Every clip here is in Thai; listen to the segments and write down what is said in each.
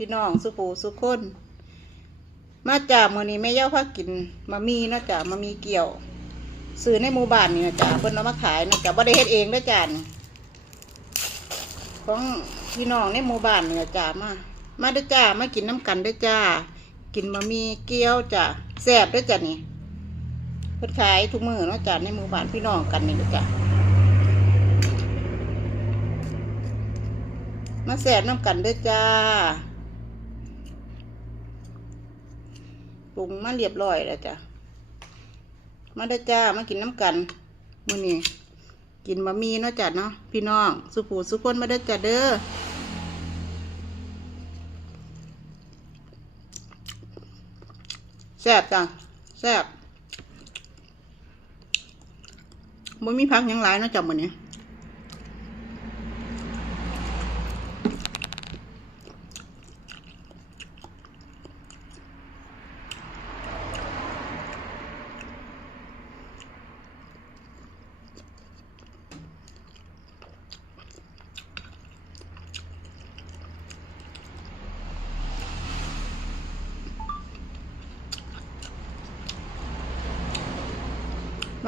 พี่น้องสุปูสุคน มาจากมือนี้แม่ย่าพากินมามีเนาะจ้ะมามีเกี่ยว ซื้อในหมู่บ้านนี่นะจ้ะเพิ่นเอามาขายนะจ้ะบ่ได้เฮ็ดเองเด้จ้ะของพี่น้องในหมู่บ้านนี่นะจ้ะมา มาด้อจ้ามากินน้ำกันด้อจ้า กินมามีเกี๊ยวจ้ะแซ่บด้อจ้ะนี่เพิ่นขายทุกมือเนาะจ้ะในหมู่บ้านพี่น้องกันนี่เด้อจ้ะมาแซ่บน้ำกันด้อจ้า ปรุงมาเรียบร้อยแล้วจ้ะ มาเด้จ้า มากินน้ำกันมื้อนี้กินบะหมี่เนาะจ้ะเนาะพี่น้องสุผูสุคนมาเด้จ้ะเด้อแซ่บจ้ะแซ่บบ่มีพักยังหลายเนาะจ้ะมื้อนี้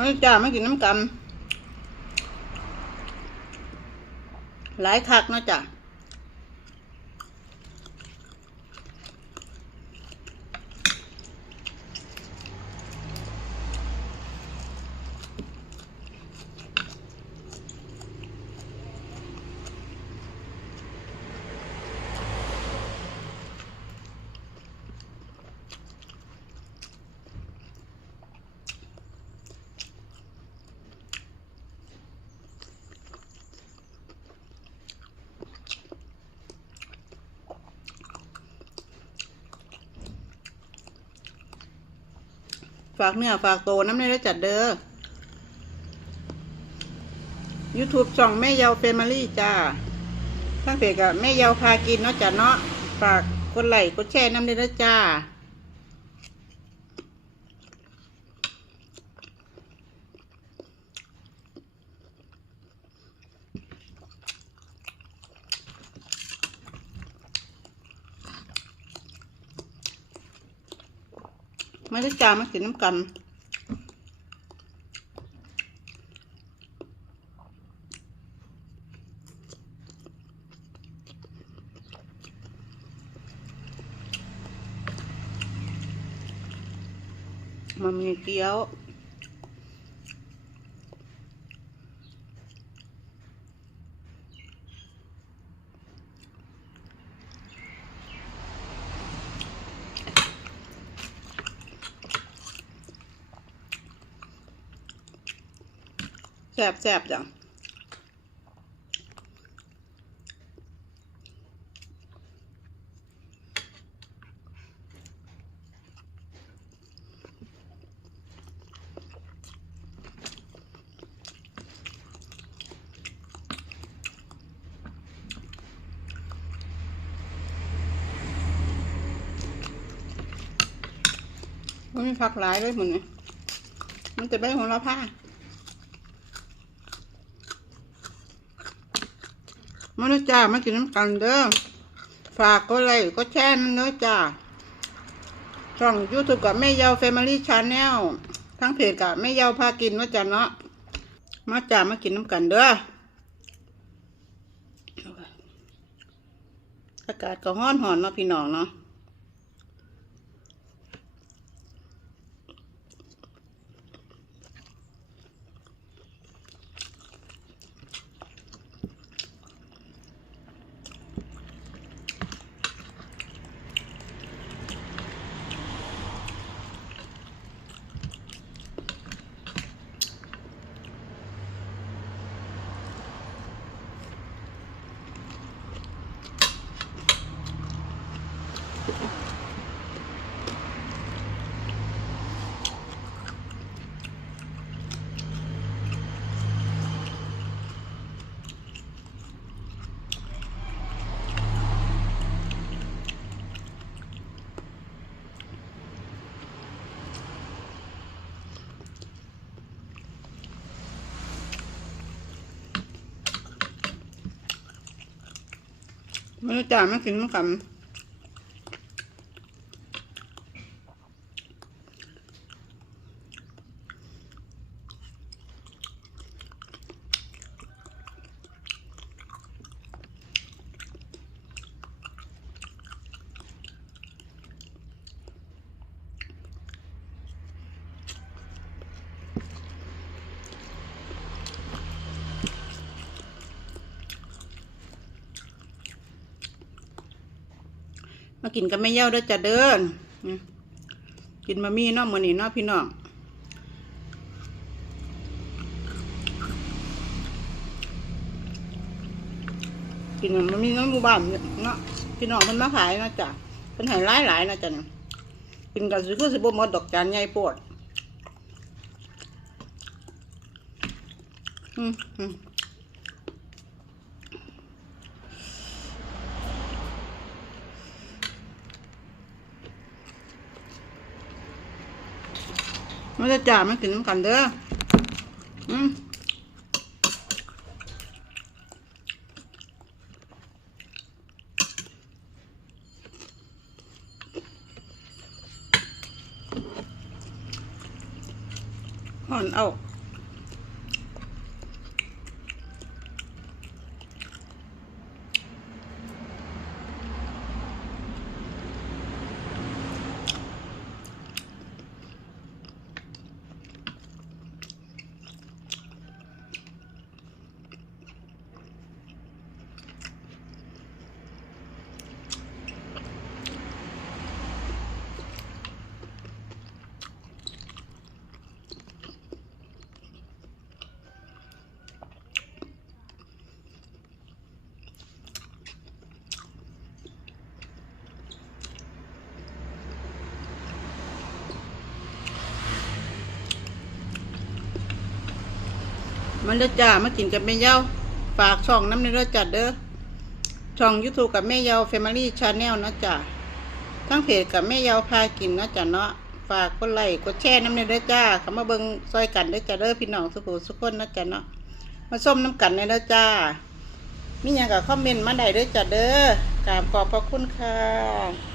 ไม่จ้าไม่กินน้ำกำหลายคักนะจ้ะ ฝากเนื้อฝากโตน้ำในได้จัดเด้อ YouTube ช่องแม่เยาวเฟมิลี่จ้าทั้งเพจกับแม่เยาวพากินเนาะจ้ะเนาะฝากกดไลค์กดแชร์น้ำในได้จ้า ไม่ได้จามากินน้ำกันมันมีเกี๊ยว บแซ่บจังมันมีผักหลายด้วยหมดเนี่ยมันจะได้ของเราผ้า มาเด้อจ้ามากินน้ำกันเด้อฝากก็เลยก็แชร์นั่นเด้อจ้าช่องยูทูบกับแม่เยาวแฟมิลี่ชาแนลทั้งเพจกับแม่เยาวพากินว่าจ้าเนาะมาจ้ามากินน้ำกันเด้ออากาศก็ห้อนหอนเนาะพี่น้องเนาะ มาเด้อจ้ามากินน้ำกัน มากินกับแม่เย่าด้อจ้ะเด้ออืมกินมามีเนาะมื้อนี้เนาะพี่น้องกินมันมีเนาะหมู่บ้านเนาะพี่น้องเพิ่นมาขายนะจ้ะเพิ่นให้หลายหลายนะจ้ะเนี่ยกินกันสิคือสิบ่หมดดอกจานใหญ่โพดอืมอืม มันจะจ่ามันกินน้ำกันเด้ออืมห่อนเอา มันเด้อจ้ามากินกับแม่เย้าฝากช่องน้ำในเด้อจัดเด้อช่องยูทูบกับแม่เยา Family Channel เนะจ้ะทั้งเพจกับแม่เยาพากินนะจ้ะเนาะฝากกดไลค์กดแชร์น้ำในเด้อจ้าเขามาเบิ่งซอยกันเด้อจ้ะเด้อพี่น้องสุขุสุขคนนะจ้ะเนาะมาส้มน้ำกันในเด้อจ้ามีหยังกับคอมเมนต์มาได้เด้อจ้ะเด้อกราบขอบพระคุณค่ะ